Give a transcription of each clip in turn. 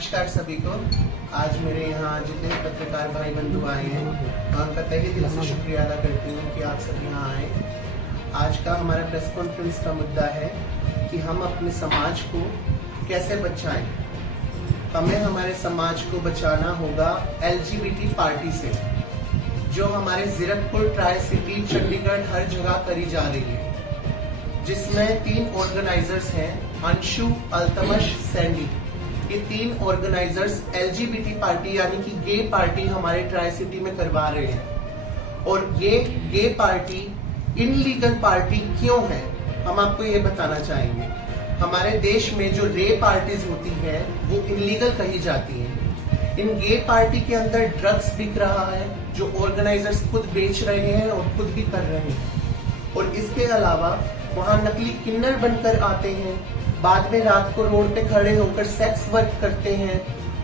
नमस्कार सभी को। आज मेरे यहाँ जितने भी पत्रकार भाई बंधु आए हैं, मैं उनका तहे दिल से शुक्रिया अदा करती हूँ कि आप सब यहाँ आए। आज का हमारा प्रेस कॉन्फ्रेंस का मुद्दा है कि हम अपने समाज को कैसे बचाएं। हमें हमारे समाज को बचाना होगा LGBT पार्टी से, जो हमारे जीरकपुर, ट्राई सिटी, चंडीगढ़ हर जगह करी जा रही है, जिसमें 3 ऑर्गेनाइजर्स हैं, अंशु, अल्तमश, सैंडी। ये 3 ऑर्गेनाइजर्स LGBT पार्टी यानी कि गे पार्टी हमारे ट्राई सिटी में करवा रहे हैं। और ये गे पार्टी इनलीगल पार्टी क्यों है, हम आपको ये बताना चाहेंगे। हमारे देश में जो रे पार्टीज होती है वो इनलीगल कही जाती हैं। इन गे पार्टी के अंदर ड्रग्स बिक रहा है, जो ऑर्गेनाइजर्स खुद बेच रहे हैं और खुद भी कर रहे हैं। और इसके अलावा वहां नकली किन्नर बनकर आते हैं, बाद में रात को रोड पे खड़े होकर सेक्स वर्क करते हैं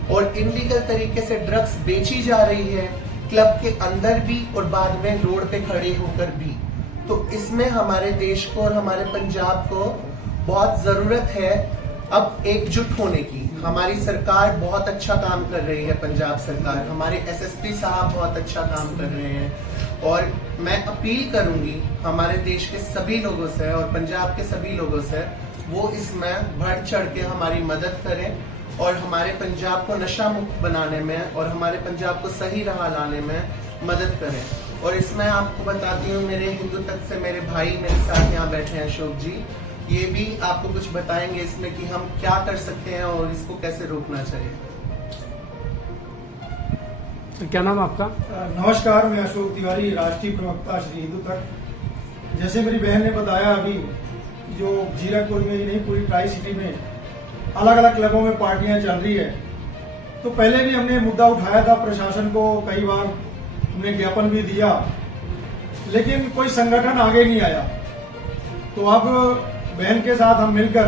और इनलीगल तरीके से ड्रग्स बेची जा रही है, क्लब के अंदर भी और बाद में रोड पे खड़े होकर भी। तो इसमें हमारे देश को और हमारे पंजाब को बहुत जरूरत है अब एकजुट होने की। हमारी सरकार बहुत अच्छा काम कर रही है, पंजाब सरकार, हमारे SSP साहब बहुत अच्छा काम कर रहे हैं। और मैं अपील करूंगी हमारे देश के सभी लोगों से और पंजाब के सभी लोगों से, वो इसमें बढ़ चढ़ के हमारी मदद करें और हमारे पंजाब को नशा मुक्त बनाने में और हमारे पंजाब को सही राह लाने में मदद करें। और इसमें आपको बताती हूँ, मेरे हिंदू तक से मेरे भाई मेरे साथ यहाँ बैठे हैं, अशोक जी, ये भी आपको कुछ बताएंगे इसमें कि हम क्या कर सकते हैं और इसको कैसे रोकना चाहिए। तो क्या नाम आपका? नमस्कार, मैं अशोक तिवारी, राष्ट्रीय प्रवक्ता श्री हिंदू तक। जैसे मेरी बहन ने बताया अभी, जो जीरकपुर में ही नहीं पूरी ट्राई सिटी में अलग अलग क्लबों में पार्टियां चल रही है, तो पहले भी हमने मुद्दा उठाया था, प्रशासन को कई बार हमने ज्ञापन भी दिया, लेकिन कोई संगठन आगे नहीं आया। तो अब बहन के साथ हम मिलकर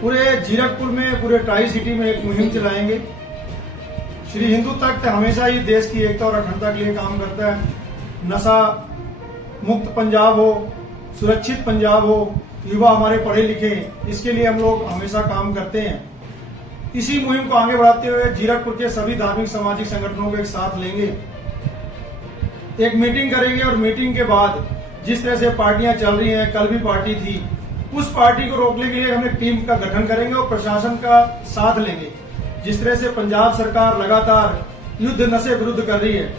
पूरे जीरकपुर में, पूरे ट्राई सिटी में एक मुहिम चलाएंगे। श्री हिंदू तख्त हमेशा ही देश की एकता और अखंडता के लिए काम करता है। नशा मुक्त पंजाब हो, सुरक्षित पंजाब हो, युवा हमारे पढ़े लिखे, इसके लिए हम लोग हमेशा काम करते हैं। इसी मुहिम को आगे बढ़ाते हुए जीरकपुर के सभी धार्मिक सामाजिक संगठनों को एक साथ लेंगे, एक मीटिंग करेंगे और मीटिंग के बाद जिस तरह से पार्टियां चल रही हैं, कल भी पार्टी थी, उस पार्टी को रोकने के लिए हम एक टीम का गठन करेंगे और प्रशासन का साथ लेंगे। जिस तरह से पंजाब सरकार लगातार युद्ध नशे विरुद्ध कर रही है,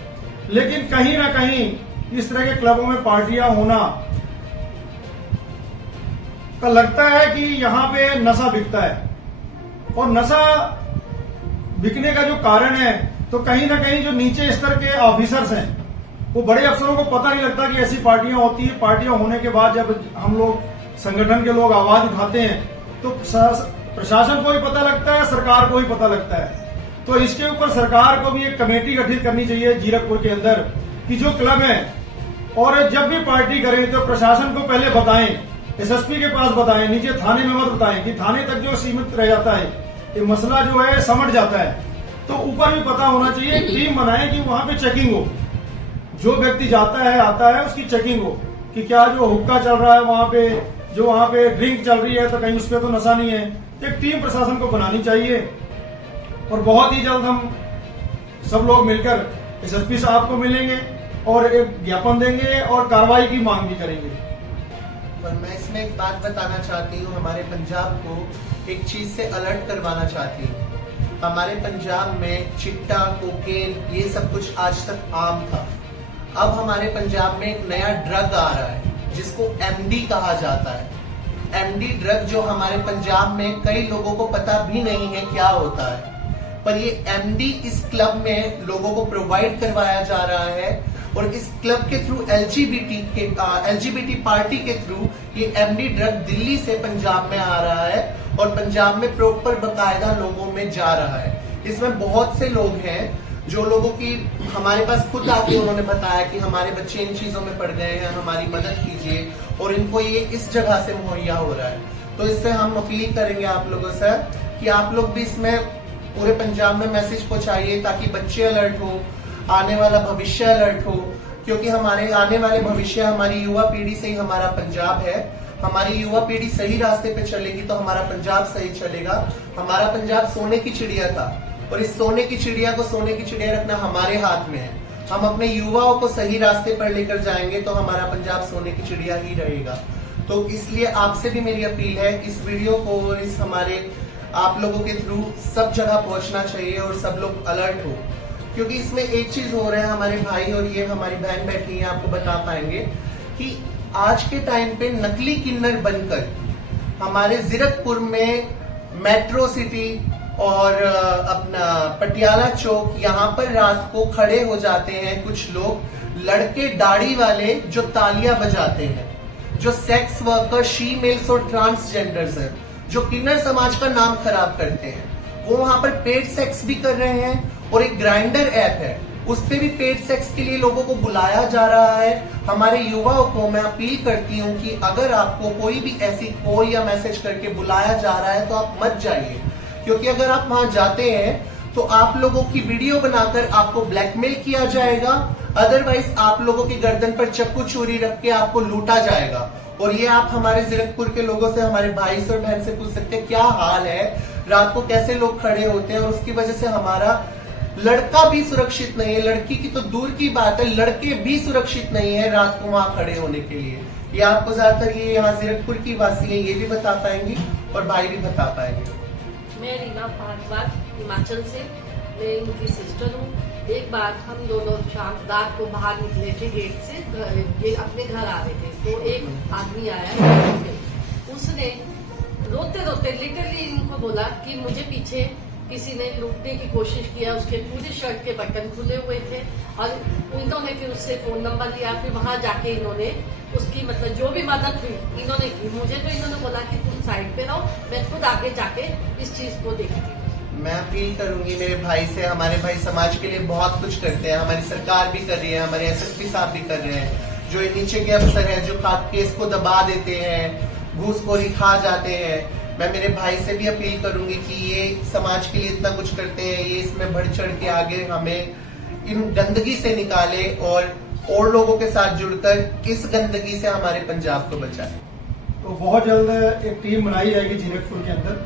लेकिन कहीं ना कहीं इस तरह के क्लबों में पार्टियां होना का लगता है कि यहाँ पे नशा बिकता है। और नशा बिकने का जो कारण है, तो कहीं ना कहीं जो नीचे स्तर के ऑफिसर्स हैं, वो बड़े अफसरों को पता नहीं लगता कि ऐसी पार्टियां होती है। पार्टियां होने के बाद जब हम लोग संगठन के लोग आवाज उठाते हैं, तो प्रशासन को भी पता लगता है, सरकार को भी पता लगता है। तो इसके ऊपर सरकार को भी एक कमेटी गठित करनी चाहिए जीरकपुर के अंदर, कि जो क्लब है और जब भी पार्टी करें तो प्रशासन को पहले बताएं, SSP के पास बताएं, नीचे थाने में मत बताएं, कि थाने तक जो सीमित रह जाता है, ये मसला जो है समझ जाता है। तो ऊपर भी पता होना चाहिए, टीम बनाएं कि वहां पे चेकिंग हो, जो व्यक्ति जाता है आता है उसकी चेकिंग हो, कि क्या जो हुक्का चल रहा है वहां पे, जो वहां पे ड्रिंक चल रही है, तो कहीं उस पर तो नशा नहीं है। तो एक टीम प्रशासन को बनानी चाहिए और बहुत ही जल्द हम सब लोग मिलकर SSP साहब को मिलेंगे और एक ज्ञापन देंगे और कार्रवाई की मांग भी करेंगे। और मैं इसमें एक बात बताना चाहती हूँ, हमारे पंजाब को एक चीज से अलर्ट करवाना चाहती हूँ। हमारे पंजाब में चिट्टा, कोकेन, ये सब कुछ आज तक आम था। अब हमारे पंजाब में एक नया ड्रग आ रहा है जिसको MD कहा जाता है। MD ड्रग जो हमारे पंजाब में कई लोगों को पता भी नहीं है क्या होता है, पर ये MD इस क्लब में लोगों को प्रोवाइड करवाया जा रहा है। और इस क्लब के थ्रू LGBT पार्टी के थ्रू ये MD ड्रग दिल्ली से पंजाब में आ रहा है और पंजाब में प्रॉपर बकायदा लोगों में जा रहा है। इसमें बहुत से लोग हैं जो लोगों की हमारे पास खुद आके उन्होंने बताया कि हमारे बच्चे इन चीजों में पड़ गए हैं, हमारी मदद कीजिए, और इनको ये इस जगह से मुहैया हो रहा है। तो इससे हम अपील करेंगे आप लोगों से कि आप लोग भी इसमें पूरे पंजाब में मैसेज पहुंचाइए, ताकि बच्चे अलर्ट हो, आने वाला भविष्य अलर्ट हो, क्योंकि हमारे आने वाले भविष्य हमारी युवा पीढ़ी से ही हमारा पंजाब है। हमारी युवा पीढ़ी सही रास्ते पे चलेगी तो हमारा पंजाब सही चलेगा। हमारा पंजाब सोने की चिड़िया था और इस सोने की चिड़िया को सोने की चिड़िया रखना हमारे हाथ में है। हम अपने युवाओं को सही रास्ते पर लेकर जाएंगे तो हमारा पंजाब सोने की चिड़िया ही रहेगा। तो इसलिए आपसे भी मेरी अपील है, इस वीडियो को और इस हमारे आप लोगों के थ्रू सब जगह पहुंचना चाहिए और सब लोग अलर्ट हो, क्योंकि इसमें एक चीज हो रहा है, हमारे भाई और ये हमारी बहन बैठी है आपको बता पाएंगे कि आज के टाइम पे नकली किन्नर बनकर हमारे जीरकपुर में मेट्रो सिटी और अपना पटियाला चौक यहाँ पर रात को खड़े हो जाते हैं कुछ लोग, लड़के दाढ़ी वाले जो तालियां बजाते हैं, जो सेक्स वर्कर, शी मेल्स और ट्रांसजेंडर्स हैं, जो किन्नर समाज का नाम खराब करते हैं, वो वहां पर पेड सेक्स भी कर रहे हैं। और एक ग्राइंडर ऐप है, उस पे भी पेड सेक्स के लिए लोगों को बुलाया जा रहा है। हमारे युवाओं को मैं अपील करती हूँ कि अगर आपको कोई भी ऐसी कॉल या मैसेज करके बुलाया जा रहा है तो आप मत जाइए, क्योंकि अगर आप वहां जाते हैं तो आप लोगों की वीडियो बनाकर आपको ब्लैकमेल किया जाएगा, अदरवाइज आप लोगों की गर्दन पर चक्कू चूरी रख के आपको लूटा जाएगा। और ये आप हमारे जीरकपुर के लोगों से, हमारे भाई से और बहन से पूछ सकते हैं क्या हाल है, रात को कैसे लोग खड़े होते हैं। और उसकी वजह से हमारा लड़का भी सुरक्षित नहीं है, लड़की की तो दूर की बात है, लड़के भी सुरक्षित नहीं है रात को वहां खड़े होने के लिए। ये आपको ज्यादातर ये यहाँ जीरकपुर की वासी है, ये भी बता पाएंगी और भाई भी बता पाएंगे। मैं रीना भारद्वाज हिमाचल से, मैं इनकी सिस्टर हूँ। एक बार हम दोनों शाम रात को बाहर निकले थे गेट से, ये अपने घर आ रहे थे, तो एक आदमी आया, उसने रोते रोते लिटरली इनको बोला कि मुझे पीछे किसी ने लूटने की कोशिश किया। उसके पूरे शर्ट के बटन खुले हुए थे और इन्होंने फिर उससे फोन नंबर लिया, फिर वहां जाके इन्होंने उसकी मतलब जो भी मदद हुई इन्होंने की। मुझे तो इन्होंने बोला कि तुम साइड पे रहो, मैं खुद आगे जाके इस चीज को देखती। मैं अपील करूंगी मेरे भाई से, हमारे भाई समाज के लिए बहुत कुछ करते हैं, हमारी सरकार भी कर रही है, हमारे एसएसपी साहब भी कर रहे हैं, जो ये नीचे के अफसर हैं जो केस को दबा देते हैं, घूसखोरी खा जाते हैं। मैं मेरे भाई से भी अपील करूंगी कि ये समाज के लिए इतना कुछ करते हैं, ये इसमें बढ़ चढ़ के आगे हमें इन गंदगी से निकाले और लोगों के साथ जुड़कर इस गंदगी से हमारे पंजाब को बचाए। तो बहुत जल्द एक टीम बनाई जाएगी जीरकपुर के अंदर,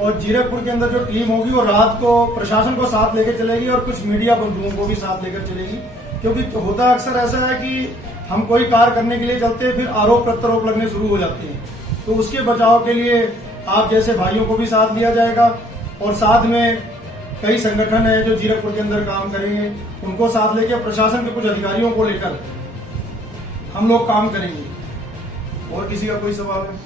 और जीरकपुर के अंदर जो टीम होगी वो रात को प्रशासन को साथ लेकर चलेगी और कुछ मीडिया बंधुओं को भी साथ लेकर चलेगी। क्योंकि होता अक्सर ऐसा है कि हम कोई कार्य करने के लिए चलते हैं, फिर आरोप प्रत्यारोप लगने शुरू हो जाते हैं। तो उसके बचाव के लिए आप जैसे भाइयों को भी साथ लिया जाएगा, और साथ में कई संगठन है जो जीरकपुर के अंदर काम करेंगे, उनको साथ लेकर प्रशासन के कुछ अधिकारियों को लेकर हम लोग काम करेंगे। और किसी का कोई सवाल है?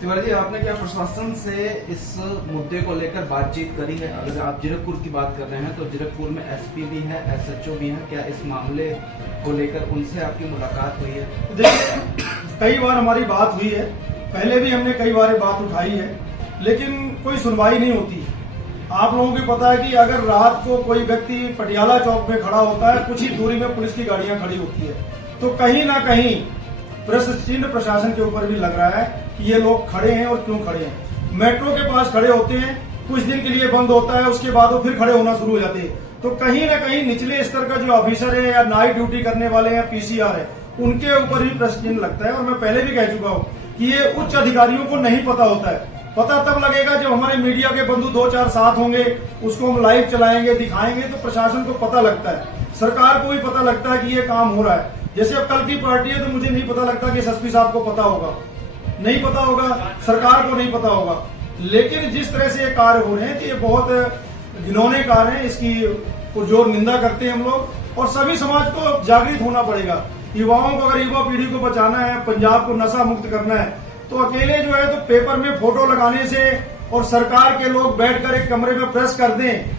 तिवारी जी, आपने क्या प्रशासन से इस मुद्दे को लेकर बातचीत करी है? अगर आप जीरकपुर की बात कर रहे हैं तो जीरकपुर में एसपी भी है, एसएचओ भी है, क्या इस मामले को लेकर उनसे आपकी मुलाकात हुई है? देखिए, कई बार हमारी बात हुई है, पहले भी हमने कई बार बात उठाई है, लेकिन कोई सुनवाई नहीं होती। आप लोगों को पता है कि अगर रात को कोई व्यक्ति पटियाला चौक में खड़ा होता है, कुछ ही दूरी में पुलिस की गाड़ियां खड़ी होती है, तो कहीं ना कहीं प्रश्न चिन्ह प्रशासन के ऊपर भी लग रहा है कि ये लोग खड़े हैं और क्यों खड़े हैं। मेट्रो के पास खड़े होते हैं, कुछ दिन के लिए बंद होता है, उसके बाद वो फिर खड़े होना शुरू हो जाते हैं। तो कहीं ना कहीं निचले स्तर का जो ऑफिसर है या नाइट ड्यूटी करने वाले हैं, पीसीआर है, उनके ऊपर भी प्रश्न चिन्ह लगता है। और मैं पहले भी कह चुका हूँ कि ये उच्च अधिकारियों को नहीं पता होता है। पता तब लगेगा जब हमारे मीडिया के बंधु 2-4 साथ होंगे, उसको हम लाइव चलाएंगे, दिखाएंगे, तो प्रशासन को पता लगता है, सरकार को भी पता लगता है कि ये काम हो रहा है। जैसे अब कल की पार्टी है तो मुझे नहीं पता लगता कि एसएसपी साहब को पता होगा, नहीं पता होगा, सरकार को नहीं पता होगा। लेकिन जिस तरह से ये कार्य हो रहे हैं तो ये बहुत घिनौने कार्य हैं, इसकी पुरजोर निंदा करते हैं हम लोग। और सभी समाज को जागृत होना पड़ेगा। युवाओं को, अगर युवा पीढ़ी को बचाना है, पंजाब को नशा मुक्त करना है, तो अकेले जो है तो पेपर में फोटो लगाने से और सरकार के लोग बैठकर एक कमरे में प्रेस कर दें,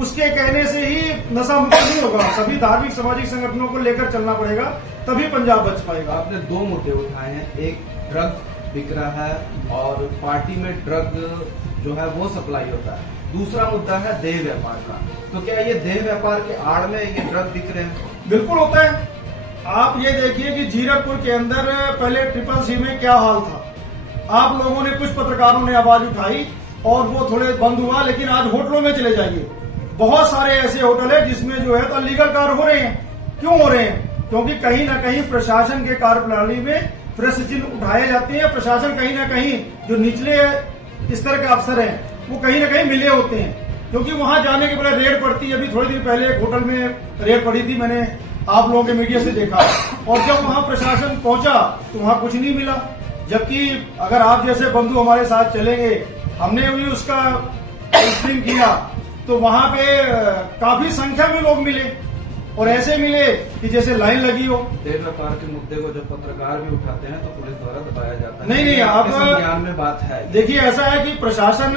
उसके कहने से ही नशा मुक्त नहीं होगा। सभी धार्मिक सामाजिक संगठनों को लेकर चलना पड़ेगा, तभी पंजाब बच पाएगा। आपने 2 मुद्दे उठाए हैं, एक ड्रग बिक रहा है और पार्टी में ड्रग जो है वो सप्लाई होता है, दूसरा मुद्दा है देह व्यापार का। तो क्या ये देह व्यापार के आड़ में ये ड्रग बिक रहे हैं? बिल्कुल होता है। आप ये देखिए कि जीरकपुर के अंदर पहले CCC में क्या हाल था। आप लोगों ने, कुछ पत्रकारों ने आवाज उठाई और वो थोड़े बंद हुआ, लेकिन आज होटलों में चले जाइए, बहुत सारे ऐसे होटल है जिसमें जो है तो अनलीगल कार्य हो रहे हैं। क्यों हो रहे हैं? क्योंकि कहीं ना कहीं प्रशासन के कार्यप्रणाली में प्रश्न चिन्ह उठाए जाते हैं। प्रशासन कहीं ना कहीं जो निचले इस तरह के अफसर हैं वो कहीं ना कहीं मिले होते हैं, क्योंकि वहां जाने के बाद रेड पड़ती है। अभी थोड़ी देर पहले एक होटल में रेड पड़ी थी, मैंने आप लोगों के मीडिया से देखा, और जब वहां प्रशासन पहुंचा तो वहां कुछ नहीं मिला। जबकि अगर आप जैसे बंधु हमारे साथ चलेंगे, हमने भी उसका स्ट्रीम किया, तो वहां पे काफी संख्या में लोग मिले, और ऐसे मिले कि जैसे लाइन लगी हो। देर व्यापार के मुद्दे को जब पत्रकार भी उठाते हैं तो पुलिस द्वारा दबाया जाता है। नहीं, आप संज्ञान में बात है। देखिए, ऐसा है कि प्रशासन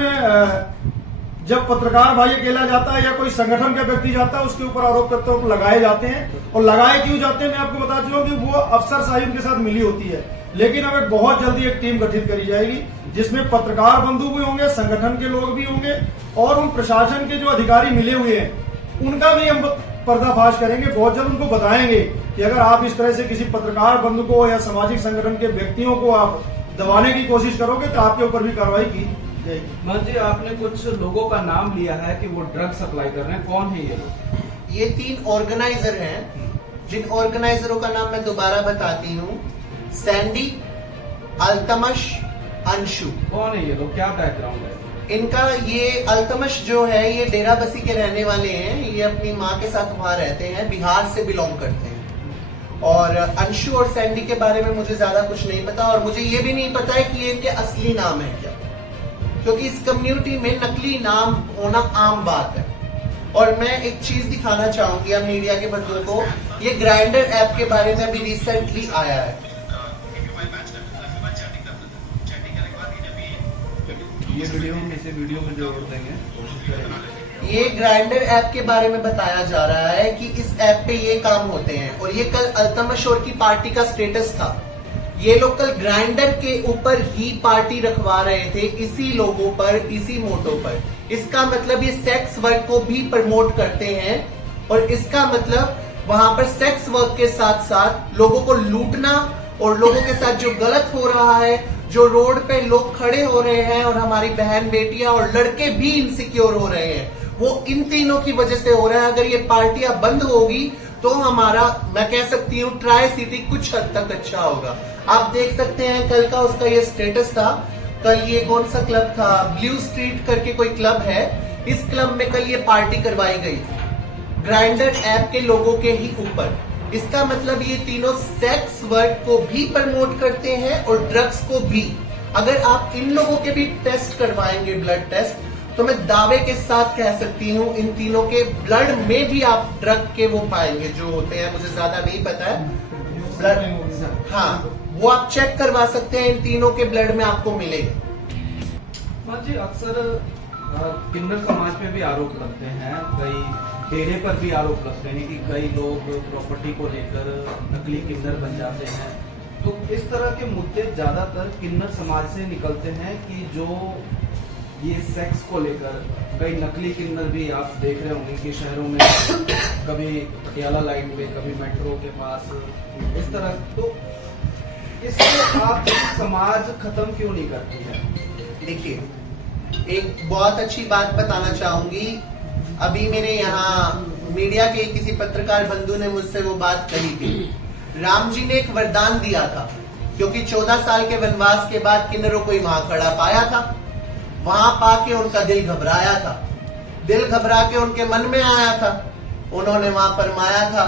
जब पत्रकार भाई अकेला जाता है या कोई संगठन का व्यक्ति जाता है, उसके ऊपर आरोप प्रत्यारोप लगाए जाते हैं। और लगाए क्यों जाते हैं, मैं आपको बता चुका कि वो अफसर साहिब के साथ मिली होती है। लेकिन अब एक बहुत जल्दी एक टीम गठित करी जाएगी, जिसमें पत्रकार बंधु भी होंगे, संगठन के लोग भी होंगे, और उन प्रशासन के जो अधिकारी मिले हुए हैं उनका भी हम पर्दाफाश करेंगे। बहुत जल्द उनको बताएंगे कि अगर आप इस तरह से किसी पत्रकार बंधु को या सामाजिक संगठन के व्यक्तियों को आप दबाने की कोशिश करोगे तो आपके ऊपर भी कार्रवाई की जाएगी। मनोज जी, आपने कुछ लोगों का नाम लिया है कि वो ड्रग सप्लाई कर रहे हैं, कौन है ये लोग? ये 3 ऑर्गेनाइजर हैं, जिन ऑर्गेनाइजरों का नाम मैं दोबारा बताती हूँ। सैंडी, अल्तमश, अंशु। कौन है ये लोग, क्या बैकग्राउंड है इनका? ये अल्तमश जो है ये डेरा बसी के रहने वाले हैं, ये अपनी माँ के साथ वहां रहते हैं, बिहार से बिलोंग करते हैं। और अंशु और सैंडी के बारे में मुझे ज्यादा कुछ नहीं पता, और मुझे ये भी नहीं पता है कि ये इनके असली नाम है क्या, क्योंकि इस कम्युनिटी में नकली नाम होना आम बात है। और मैं एक चीज दिखाना चाहूंगी अब मीडिया के बंधुओं को, ये ग्राइंडर ऐप के बारे में भी रिसेंटली आया है। ये वीडियो हम इसे वीडियो में जोड़ देंगे, कोशिश करेंगे। ये ग्राइंडर ऐप के बारे में बताया जा रहा है कि इस ऐप पे ये काम होते हैं, और ये कल अल्तमश और की पार्टी का स्टेटस था। ये लोग कल ग्राइंडर के ऊपर ही पार्टी रखवा रहे थे, इसी लोगों पर, इसी मोटो पर। इसका मतलब ये सेक्स वर्क को भी प्रमोट करते हैं, और इसका मतलब वहां पर सेक्स वर्क के साथ साथ लोगों को लूटना, और लोगों के साथ जो गलत हो रहा है, जो रोड पे लोग खड़े हो रहे हैं और हमारी बहन बेटियां और लड़के भी इनसिक्योर हो रहे हैं, वो इन तीनों की वजह से हो रहा है। अगर ये पार्टियां बंद होगी तो हमारा, मैं कह सकती हूँ, ट्राई सिटी कुछ हद तक अच्छा होगा। आप देख सकते हैं कल का उसका ये स्टेटस था। कल ये कौन सा क्लब था, ब्लू स्ट्रीट करके कोई क्लब है, इस क्लब में कल ये पार्टी करवाई गई थी ग्राइंडर ऐप के लोगों के ही ऊपर। इसका मतलब ये तीनों सेक्स वर्क को भी प्रमोट करते हैं और ड्रग्स को भी। अगर आप इन लोगों के भी टेस्ट करवाएंगे, ब्लड टेस्ट, तो मैं दावे के साथ कह सकती हूँ इन तीनों के ब्लड में भी आप ड्रग के वो पाएंगे जो होते हैं, मुझे ज्यादा नहीं पता है ब्लड। हाँ, वो आप चेक करवा सकते हैं, इन तीनों के ब्लड में आपको मिलेगा। जी, अक्सर किन्नर समाज पे भी आरोप लगते हैं, कई डेरे पर भी आरोप लगते हैं कि कई लोग प्रॉपर्टी को लेकर नकली किन्नर बन जाते हैं। तो इस तरह के मुद्दे ज्यादातर किन्नर समाज से निकलते हैं कि जो ये सेक्स को लेकर कई नकली किन्नर भी आप देख रहे होंगे कि शहरों में कभी पटियाला लाइन पे, कभी मेट्रो के पास, इस तरह। तो इससे आप समाज खत्म क्यों नहीं करती है? देखिए, एक बहुत अच्छी बात बताना चाहूंगी। अभी मेरे यहाँ मीडिया के किसी पत्रकार बंधु ने मुझसे वो बात कही थी। राम जी ने एक वरदान दिया था, क्योंकि 14 साल के वनवास के बाद किन्नरों को वहां खड़ा पाया था। वहां पाके उनका दिल घबराया था, दिल घबरा के उनके मन में आया था। उन्होंने वहां फरमाया था,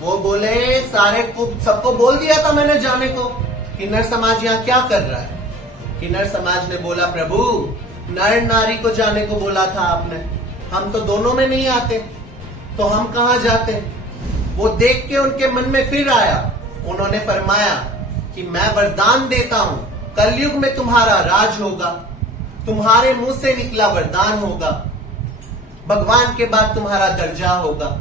वो बोले, सारे को सबको बोल दिया था मैंने जाने को, किन्नर समाज यहाँ क्या कर रहा है। किन्नर समाज ने बोला, प्रभु नर नारी को जाने को बोला था आपने, हम तो दोनों में नहीं आते, तो हम कहां जाते। वो देख के उनके मन में फिर आया, उन्होंने फरमाया कि मैं वरदान देता हूं, कलयुग में तुम्हारा राज होगा, तुम्हारे मुंह से निकला वरदान होगा, भगवान के बाद तुम्हारा दर्जा होगा।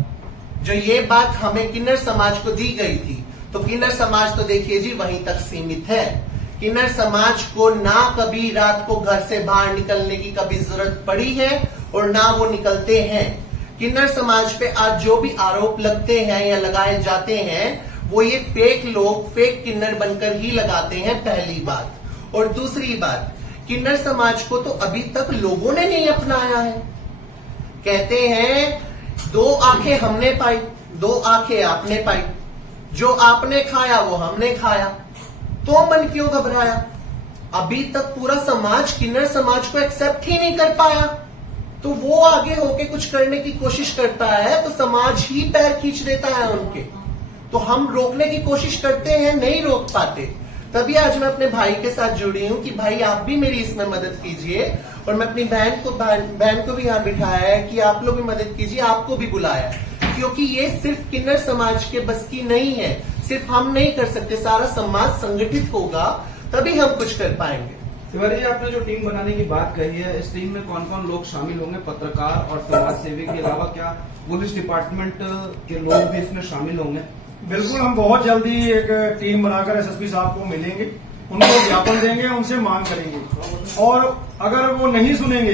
जो ये बात हमें किन्नर समाज को दी गई थी, तो किन्नर समाज तो देखिए जी वहीं तक सीमित है। किन्नर समाज को ना कभी रात को घर से बाहर निकलने की कभी जरूरत पड़ी है और ना वो निकलते हैं। किन्नर समाज पे आज जो भी आरोप लगते हैं या लगाए जाते हैं, वो ये फेक लोग, फेक किन्नर बनकर ही लगाते हैं, पहली बात। और दूसरी बात, किन्नर समाज को तो अभी तक लोगों ने नहीं अपनाया है। कहते हैं 2 आंखें हमने पाई, 2 आंखें आपने पाई, जो आपने खाया वो हमने खाया, तो मन क्यों घबराया। अभी तक पूरा समाज किन्नर समाज को एक्सेप्ट ही नहीं कर पाया, तो वो आगे होके कुछ करने की कोशिश करता है तो समाज ही पैर खींच देता है उनके। तो हम रोकने की कोशिश करते हैं, नहीं रोक पाते। तभी आज मैं अपने भाई के साथ जुड़ी हूं कि भाई आप भी मेरी इसमें मदद कीजिए, और मैं अपनी बहन को भी यहाँ बिठाया है कि आप लोग भी मदद कीजिए, आपको भी बुलाया, क्योंकि ये सिर्फ किन्नर समाज के बस की नहीं है, सिर्फ हम नहीं कर सकते, सारा समाज संगठित होगा तभी हम कुछ कर पाएंगे। तिवारी जी, आपने जो टीम बनाने की बात कही है, इस टीम में कौन कौन लोग शामिल होंगे? पत्रकार और समाज सेवी के अलावा क्या पुलिस डिपार्टमेंट के लोग भी इसमें शामिल होंगे? बिल्कुल, हम बहुत जल्दी एक टीम बनाकर एसएसपी साहब को मिलेंगे, उनको ज्ञापन देंगे, उनसे मांग करेंगे, और अगर वो नहीं सुनेंगे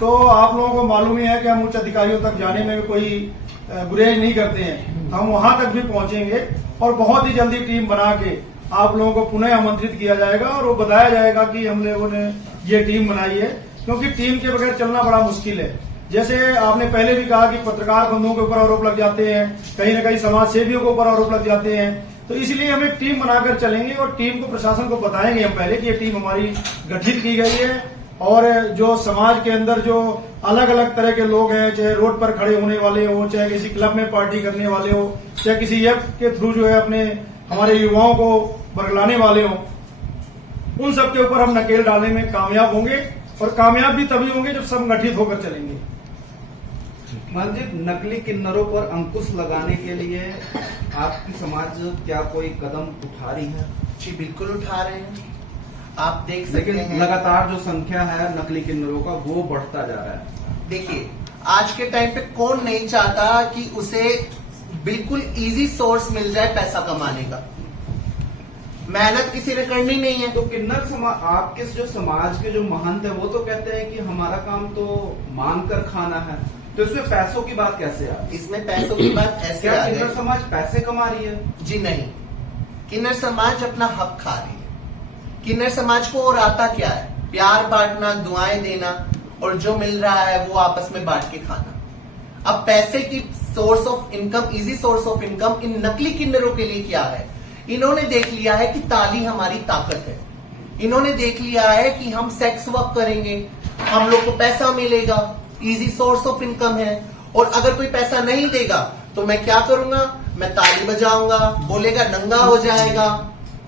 तो आप लोगों को मालूम ही है कि हम उच्च अधिकारियों तक जाने में भी कोई गुरेज नहीं करते हैं। हम वहां तक भी पहुंचेंगे और बहुत ही जल्दी टीम बना के आप लोगों को पुनः आमंत्रित किया जाएगा और वो बताया जाएगा कि हम लोगों ने ये टीम बनाई है, क्योंकि टीम के बगैर चलना बड़ा मुश्किल है। जैसे आपने पहले भी कहा कि पत्रकार बंधुओं के ऊपर आरोप लग जाते हैं, कहीं न कहीं समाज सेवियों के ऊपर आरोप लग जाते हैं, तो इसलिए हम एक टीम बनाकर चलेंगे और टीम को प्रशासन को बताएंगे हम पहले कि ये टीम हमारी गठित की गई है, और जो समाज के अंदर जो अलग अलग तरह के लोग हैं, चाहे रोड पर खड़े होने वाले हो, चाहे किसी क्लब में पार्टी करने वाले हो, चाहे किसी ऐप के थ्रू जो है अपने हमारे युवाओं को बरगलाने वाले हो, उन सब के ऊपर हम नकेल डालने में कामयाब होंगे, और कामयाब भी तभी होंगे जब संगठित होकर चलेंगे। मनदीप, नकली किन्नरों पर अंकुश लगाने के लिए आपकी समाज क्या कोई कदम उठा रही है? जी बिल्कुल उठा रहे हैं, आप देख सकते लेकिन हैं। लगातार जो संख्या है नकली किन्नरों का वो बढ़ता जा रहा है। देखिए, आज के टाइम पे कौन नहीं चाहता कि उसे बिल्कुल इजी सोर्स मिल जाए पैसा कमाने का। मेहनत किसी ने करनी नहीं है। तो किन्नर समाज, आपके जो समाज के जो महंत है वो तो कहते हैं कि हमारा काम तो मांग कर खाना है, तो इसमें पैसों की बात कैसे आ? इसमें पैसों की बात ऐसे क्या आ किन्नर गई? समाज पैसे कमा रही है? जी नहीं, किन्नर समाज अपना हक खा रही है। किन्नर समाज को और आता क्या है? प्यार बांटना, दुआएं देना, और जो मिल रहा है वो आपस में बांट के खाना। अब पैसे की source of income, easy source of income in नकली किन्नरों के लिए क्या है? इन्होंने देख लिया है कि ताली हमारी ताकत है। इन्होंने देख लिया है कि हम सेक्स वर्क करेंगे, हम लोग को पैसा मिलेगा, इजी सोर्स ऑफ इनकम है। और अगर कोई पैसा नहीं देगा तो मैं क्या करूंगा? मैं ताली बजाऊंगा, बोलेगा नंगा हो जाएगा,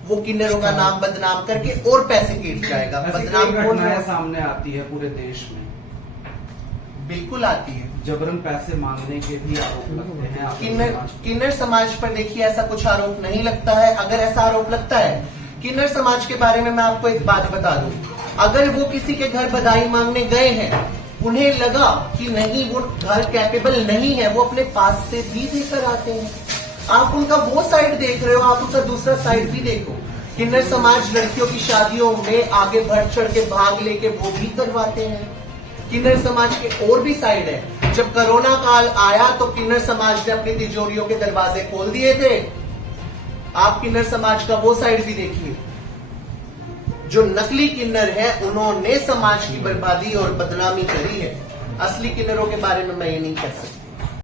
वो किन्नरों का नाम बदनाम करके और पैसे कीट जाएगा। ऐसी बदनाम कई कौन घटनाएं है? सामने आती है पूरे देश में, बिल्कुल आती है। जबरन पैसे मांगने के भी आरोप लगते हैं आपके समाज पर। किन्नर समाज पर देखिए ऐसा कुछ आरोप नहीं लगता है। अगर ऐसा आरोप लगता है, किन्नर समाज के बारे में मैं आपको एक बात बता दूं, अगर वो किसी के घर बधाई मांगने गए हैं, उन्हें लगा कि नहीं वो घर कैपेबल नहीं है, वो अपने पास से भी देकर आते हैं। आप उनका वो साइड देख रहे हो, आप उसका दूसरा साइड भी देखो। किन्नर समाज लड़कियों की शादियों में आगे बढ़ चढ़ के भाग लेके वो भी करवाते हैं। किन्नर समाज के और भी साइड है। जब कोरोना काल आया तो किन्नर समाज ने अपनी तिजोरियों के दरवाजे खोल दिए थे। आप किन्नर समाज का वो साइड भी देखिए। जो नकली किन्नर है उन्होंने समाज की बर्बादी और बदनामी करी है। असली किन्नरों के बारे में मैं ये नहीं कह सकता।